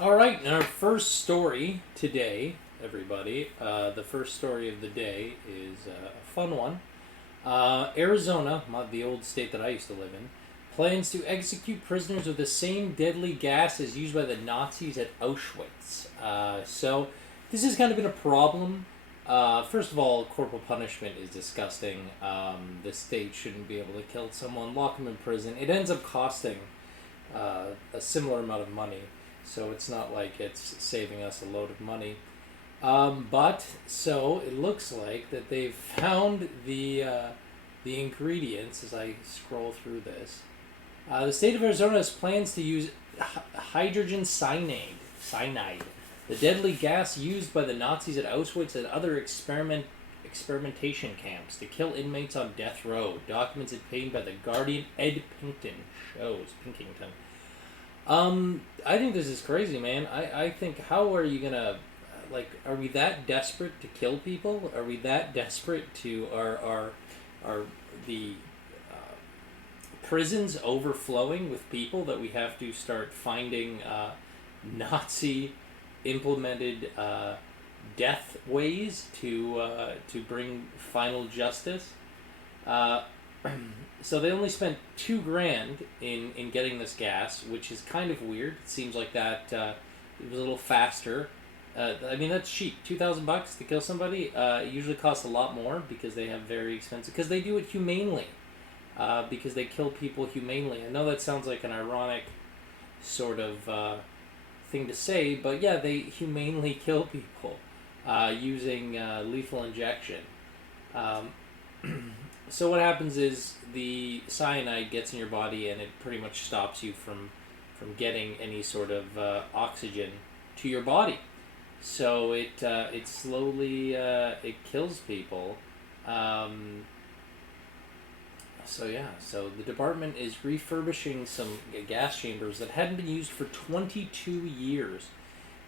All right, and our first story today, everybody. The first story of the day is a fun one. Arizona, the old state that I used to live in, plans to execute prisoners with the same deadly gas as used by the Nazis at Auschwitz. So, this has kind of been a problem. First of all, corporal punishment is disgusting. The state shouldn't be able to kill someone, lock them in prison. It ends up costing a similar amount of money, so it's not like it's saving us a load of money. But so it looks like that they've found the ingredients as I scroll through this. The state of Arizona has plans to use hydrogen cyanide, the deadly gas used by the Nazis at Auschwitz and other experimentation camps to kill inmates on death row. Documents obtained by the Guardian. Ed Pinkington. I think this is crazy, man. I think, how are you gonna, like, are we that desperate to kill people? Are we that desperate to, are the prisons overflowing with people that we have to start finding Nazi implemented death ways to bring final justice? Uh, so they only spent 2 grand in getting this gas, which is kind of weird. It seems like that it was a little faster. I mean, that's cheap. $2,000 to kill somebody. It usually costs a lot more because they have very expensive. Because they do it humanely. Because they kill people humanely. I know that sounds like an ironic sort of thing to say, but yeah, they humanely kill people using lethal injection. Um, so what happens is the cyanide gets in your body and it pretty much stops you from getting any sort of oxygen to your body. So it slowly it kills people. Um, so yeah, so the department is refurbishing some gas chambers that hadn't been used for 22 years.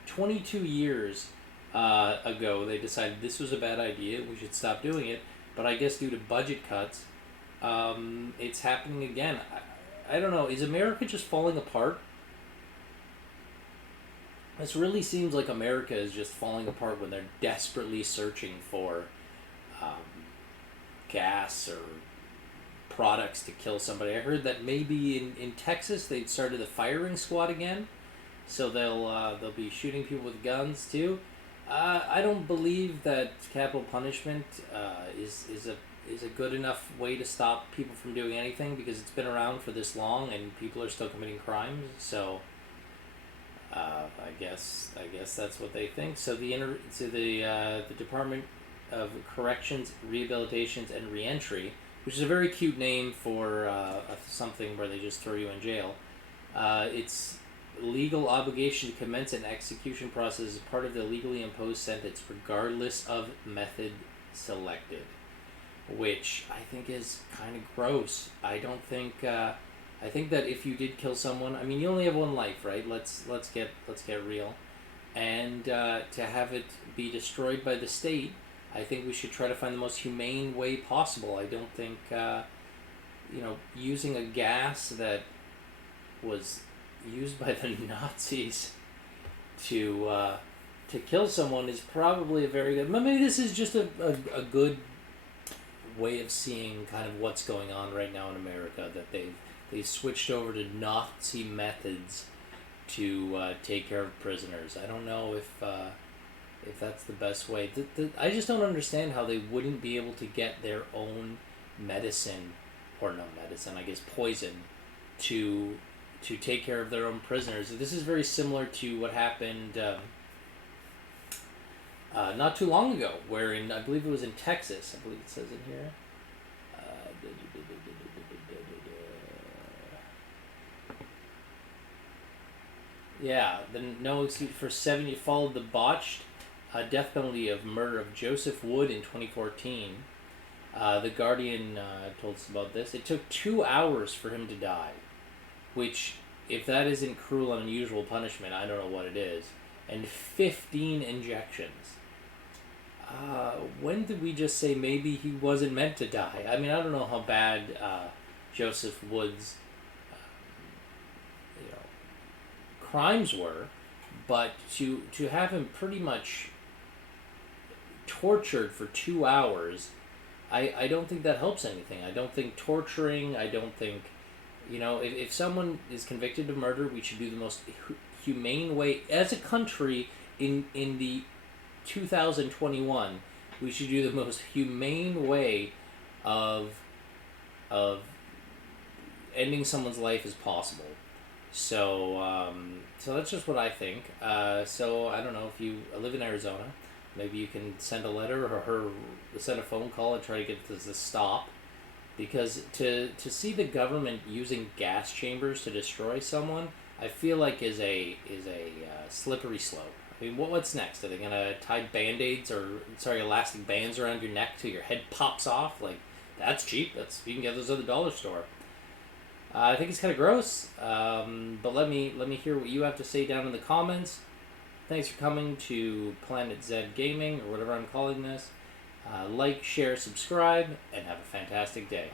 22 years ago, they decided this was a bad idea. We should stop doing it. But I guess due to budget cuts, it's happening again. I don't know. Is America just falling apart? This really seems like America is just falling apart when they're desperately searching for um, gas or products to kill somebody. I heard that maybe in Texas they'd started the firing squad again, so they'll be shooting people with guns too. I don't believe that capital punishment is a good enough way to stop people from doing anything because it's been around for this long and people are still committing crimes. So I guess that's what they think. So the Department of Corrections, Rehabilitations, and Reentry, which is a very cute name for something where they just throw you in jail. It's legal obligation to commence an execution process as part of the legally imposed sentence, regardless of method selected, which I think is kind of gross. I don't think. I think that if you did kill someone, I mean, you only have one life, right? Let's get real, and to have it be destroyed by the state, I think we should try to find the most humane way possible. I don't think using a gas that was used by the Nazis to kill someone is probably a very good. Maybe this is just a good way of seeing kind of what's going on right now in America, that they switched over to Nazi methods to take care of prisoners. I don't know if that's the best way. I just don't understand how they wouldn't be able to get their own medicine, or no medicine, I guess poison, to take care of their own prisoners. This is very similar to what happened not too long ago, where I believe it was in Texas. I believe it says in here. Yeah, the no excuse for 70 followed the botched death penalty of murder of Joseph Wood in 2014. The Guardian told us about this. It took 2 hours for him to die, which, if that isn't cruel and unusual punishment, I don't know what it is. And 15 injections. When did we just say maybe he wasn't meant to die? I mean, I don't know how bad Joseph Wood's, crimes were, but to have him pretty much tortured for 2 hours, I don't think that helps anything. I don't think torturing, I don't think, if someone is convicted of murder, we should do the most humane way, as a country, in the 2021, we should do the most humane way of ending someone's life as possible. So that's just what I think. So I don't know if you live in Arizona, maybe you can send a letter or send a phone call and try to get this to stop. Because to see the government using gas chambers to destroy someone, I feel like is a slippery slope. I mean, what's next? Are they gonna tie band-aids elastic bands around your neck till your head pops off? Like, that's cheap. You can get those at the dollar store. I think it's kind of gross. But let me hear what you have to say down in the comments. Thanks for coming to Planet Z Gaming, or whatever I'm calling this. Like, share, subscribe, and have a fantastic day.